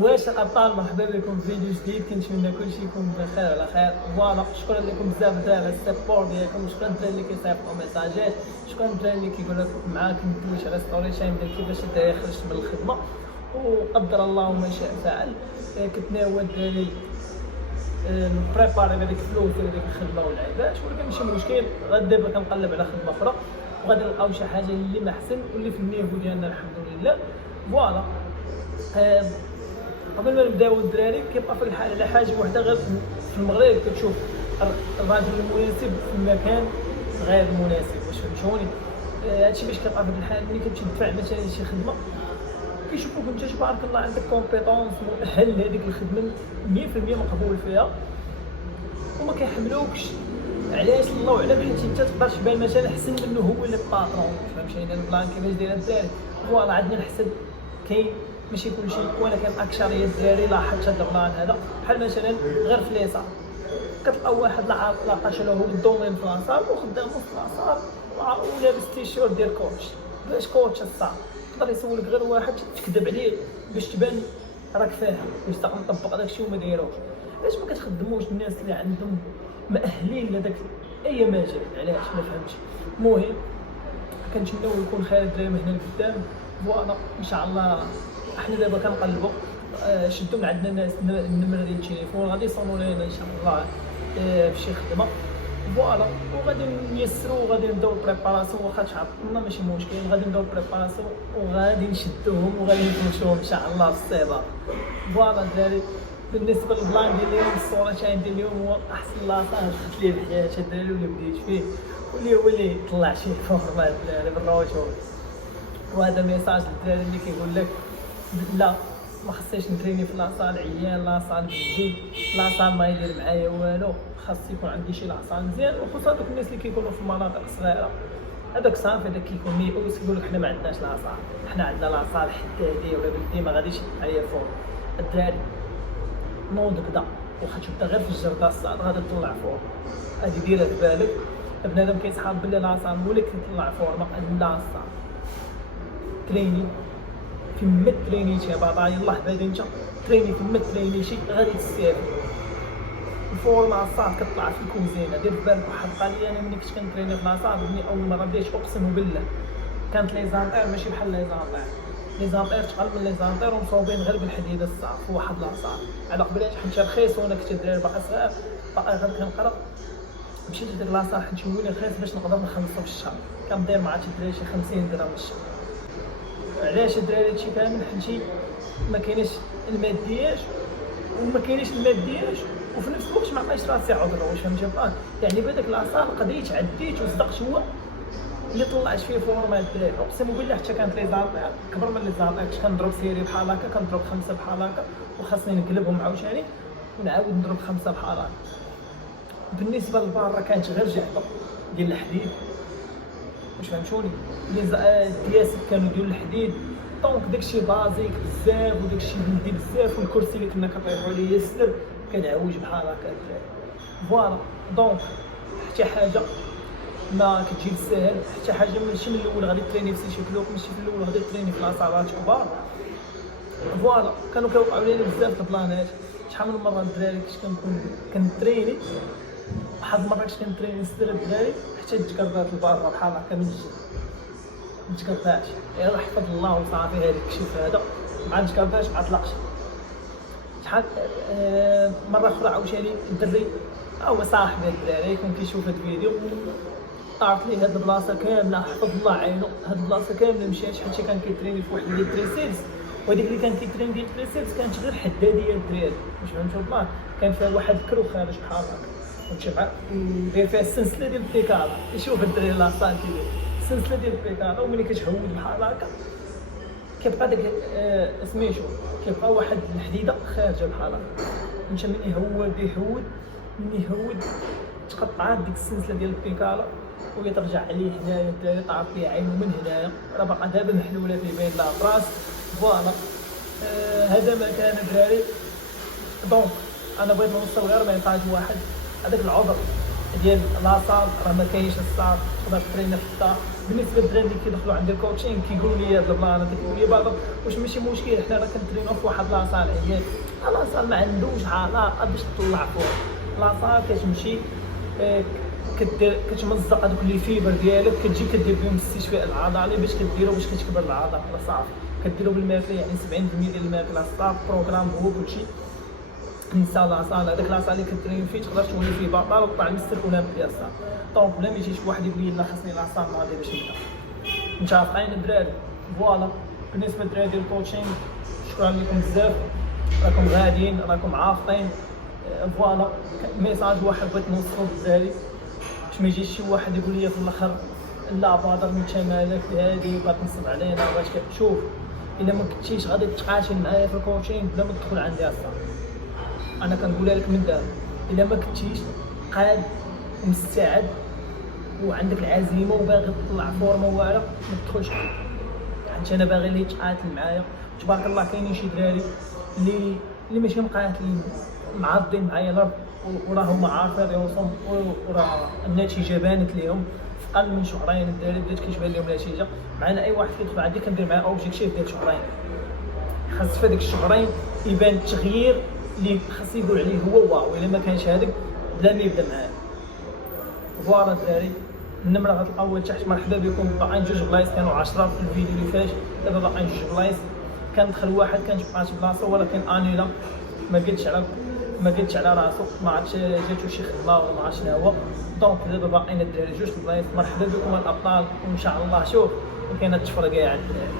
واش الابطال، مرحبا بكم في فيديو جديد. كنتمنى كلشي يكون بخير على خير. فوالا، شكرا لكم بزاف على السبور ديالكم، شكرا الدراري اللي كيصيفطوا ميساجات، شكرا الدراري اللي كيقول لك معاك ندويش على ستوري تايم ديال كيفاش الدراري خرجت من الخدمه وقدر الله ما شاء فعل. كنت ناوي الدراري نبريباري بهذيك الفلوس ديال ديك الخدمه واللعيبات، ولكن ماشي مشكل. غادي دابا كنقلب على خدمه اخرى وغادي نلقاو شي حاجه اللي ما احسن واللي في النيفو ديالنا الحمد لله. فوالا، قبل ما نبداو الدراري كيبقى في الحال على حاجه وحده غير في المغرب كتشوف الراجل المناسب في المكان غير مناسب. واش فهمتوني؟ هادشي باش كيبقى في الحال ملي كتمشي تدفع مثلا شي خدمه كيشوفوك انت تبارك الله عندك كومبيتونس مؤهل لهذيك الخدمه 100% مقبول فيها، وما كيحملوكش. علاش؟ الله اعلم، حيت انت تقدر تبان مثلا احسن منه هو اللي باترون. فهمتيني البلان كيفاش داير الدراري؟ فوالا، عندنا الحسد كاين، ماشي كلشي، ولكن اكثريه الدراري لاحظت هذا البلان هذا. بحال مثلا غير في ليصال كتلقى واحد لاقاش له الدومين في لاصال وخدامو في لاصال ولابس تيشيرت ديال كوتش. باش كوتش الصعب يقدر يسولك غير واحد تكذب عليه باش تبان راك فاهم، باش تاخذ تطبق داكشي وما دايروش. علاش ما كتخدموش الناس اللي عندهم مؤهلين لهذاك اي مجال؟ علاش ما فهمتش. المهم كنتمناو يكون خير الدراري من هنا لقدام. فوالا ان شاء الله احنا دابا كنقلبوا شدوا من عندنا ناس النمره ديال التليفون غادي يصونوا لنا ان شاء الله في شي خدمه. فوالا، وغادي نيسروا وغادي نبداو البريباراسيون. واخا تعطلنا ماشي مشكل، غادي نبداو البريباراسيون وغادي نشدوهم وغادي نفرشوهم ان شاء الله في الصيبه. فوالا الدراري، بالنسبه للبلان ديال اليوم، الصوره تاعي ديال اليوم هو احسن لاصال دخلت ليه في حياتي الدراري واللي بديت فيه واللي هو اللي طلع شي فورمات الدراري بالروتور. وهذا ميساج للدراري اللي كيقول لك لا ما خصنيش نتريني في لاصال عيان، لاصال بجدي، لاصال ما يدير معايا والو، خاص يكون عندي شي لاصال مزيان. وخصوصا دوك الناس اللي كيكونوا في المناطق الصغيره، هذاك صافي هذاك كيكون ميؤوس كيقول لك حنا ما عندناش لاصال، حنا عندنا لاصال حدادي ولا بلدي ما غاديش معايا فوق. الدراري نوض بدا، واخا تبدا غير في الجرده الصاد غادي تطلع فوق. هادي ديرها في بالك، بنادم كيتحاب بلي لاصال مولك كيطلع فوق ما لاصال. تريني فيما ترينيتي يا بابا، يلاه بعدا انت تريني فيما ترينيتي غادي تستافد. الفورما صافي كطلع في الكوزينه. دير في بالك واحد القضيه، انا ملي كنت كنتريني في لاصال اول مره بديت اقسم بالله كانت لي زانطير ماشي بحال لي زانطير. لي زانطير تقل من لي زانطير ومصوبين غير بالحديده الصعب في واحد لاصال. على قبيله حيت رخيص وانا كنت دراري باقي صغير باقي غير كنقرا، مشيت لديك لاصال حيت هو اللي رخيص باش نقدر نخلصو في الشهر. كندير مع شي دراري شي 50 درهم في الشهر. علاش الدراري هادشي كامل؟ حيت ما كايناش الماديات وفي نفس الوقت ما عطيتش راسي عذر. واش فهمتي بقى؟ يعني بهذاك لاصال قضيت عديت وصدقت هو اللي طلعت فيه فورما الدراري. اقسم بالله حتى كانت لي زانطير كبر من لي زانطير، كنت كنضرب سيري بحال هكا، كنضرب 5 بحال هكا وخاصني نقلبهم عاوتاني ونعاود نضرب 5 بحال هكا. بالنسبه للبار كانت غير جعبه ديال الحديد. واش فهمتوني؟ الدياسات كانوا ديال الحديد، دونك داكشي بازيك بزاف وداكشي بلدي بزاف. والكرسي اللي كنا كنطيحوا عليه السلب كنعوج بحال هكا الدراري. فوالا، دونك حتى حاجه ما كتجي بالساهل، حتى حاجه ماشي من الاول غادي تريني في سي كلوب، ماشي في الاول غادي تريني في لاصالات كبار. فوالا، كانوا كيوقعوا لينا بزاف البلانات. شحال من مره الدراري كنكون كنتريني، واحد المره كنت كنتريني ستر الدراري حتى تجردات البارة بحال هكا من الجد ما تجرداش. يلاه حفظ الله وصافي هذاك الكشف هذا ما تجرداش ما طلقش. شحال مره اخرى عاوتاني الدري هو صاحبي الدراري كون كيشوف هذا الفيديو طارت ليه هاد البلاصه كامله، حفظ الله عينو. هاد البلاصه كامله مشات حيت كان كيتريني في واحد ديال التريسيبس، وهذيك اللي كان كيتريني ديال التريسيبس كانت غير حداديه الدراري. واش فهمتوا البلان؟ كان فيها واحد الكرو خارج بحال هكا وتشبع ودير فيها السلسله ديال البيكالا. يشوف الدراري لاصال كيدير السلسله ديال البيكالا، وملي كتهود بحال هكا كيبقى داك سميتو كيبقى واحد الحديده خارجه بحال هكا. انت ملي يهود ملي يهود تقطعات ديك السلسله ديال البيكالا ويترجع عليه هنايا الدراري طعب فيه عينو من هنايا، راه باقا دابا محلوله في بين لاطراس. فوالا هذا ما كان الدراري. دونك انا بغيت نوصل غير ميساج واحد، هذاك العذر ديال لاصال راه ما كاينش الصاد، تقدر ترينا في الدار. بالنسبه للدراري اللي كيدخلوا عند الكوتشين كيقولوا لي هذا البلان هذا، كيقولوا لي بابا واش ماشي مشكل حنا راه كنترينو في واحد لاصال عيال. لاصال ما عندوش علاقه باش تطلع فوق، لاصال كتمشي كتمزق هذوك لي فيبر ديالك، كتجي كدير بهم الاستشفاء العضلي باش كديرو باش كتكبر العضله صافي. كديرو بالماكله يعني 70% ديال الماكله صافي. بروغرام هو كلشي نسى لاصال. هذاك لاصال اللي كترين فيه تقدر تولي فيه بطل وتطلع مستر اولمبي ديال الصال. دونك بلا ما يجي شي واحد يقول لي لا خاصني لاصال ما غادي باش نبدا. متفقين الدراري؟ فوالا بالنسبه للدراري ديال الكوتشينغ شكرا لكم بزاف، راكم غاديين راكم عافطين. فوالا ميساج واحد بغيت نوصلو للدراري باش ما يجيش شي واحد يقول لي في الاخر لا بادر انت مالك هادي بغات تنصب علينا واش كتشوف. الا ما كنتيش غادي تقاتل معايا في الكوتشينغ بلا ما تدخل عندي اصلا. انا كنقولها لك من دابا، الا ما كنتيش قاد ومستعد وعندك العزيمه وباغي تطلع فورمه والو ما تدخلش عندي، حيت انا باغي اللي يتقاتل معايا. تبارك الله كاينين شي دراري اللي ماشي مقاتلين معارضين معايا وراهم عارفين راسهم وراه النتيجه بانت ليهم في اقل من شهرين. الدراري بدات كيتبان لهم النتيجه. معنا اي واحد كيدخل عندي كندير معاه اوبجيكتيف ديال شهرين، خاص في هذيك الشهرين يبان التغيير اللي خاص يقول عليه هو واو. الا ما كانش هذاك بلا ما يبدا معايا. فوالا الدراري النمره الاول تحت مرحبا بكم. باقيين جوج بلايص، كانوا 10 في الفيديو اللي فات، دابا باقيين جوج بلايص. كان دخل واحد كانت بقات بلاصه ولكن انيلا ما قلتش على راسو، ما عرفتش جاتو شي خدمه ولا ما عرفتش شنو هو. دونك دابا باقيين الدراري جوج بلايص. مرحبا بكم الابطال، وان شاء الله شوف كاينه التفرقه عند الدراري.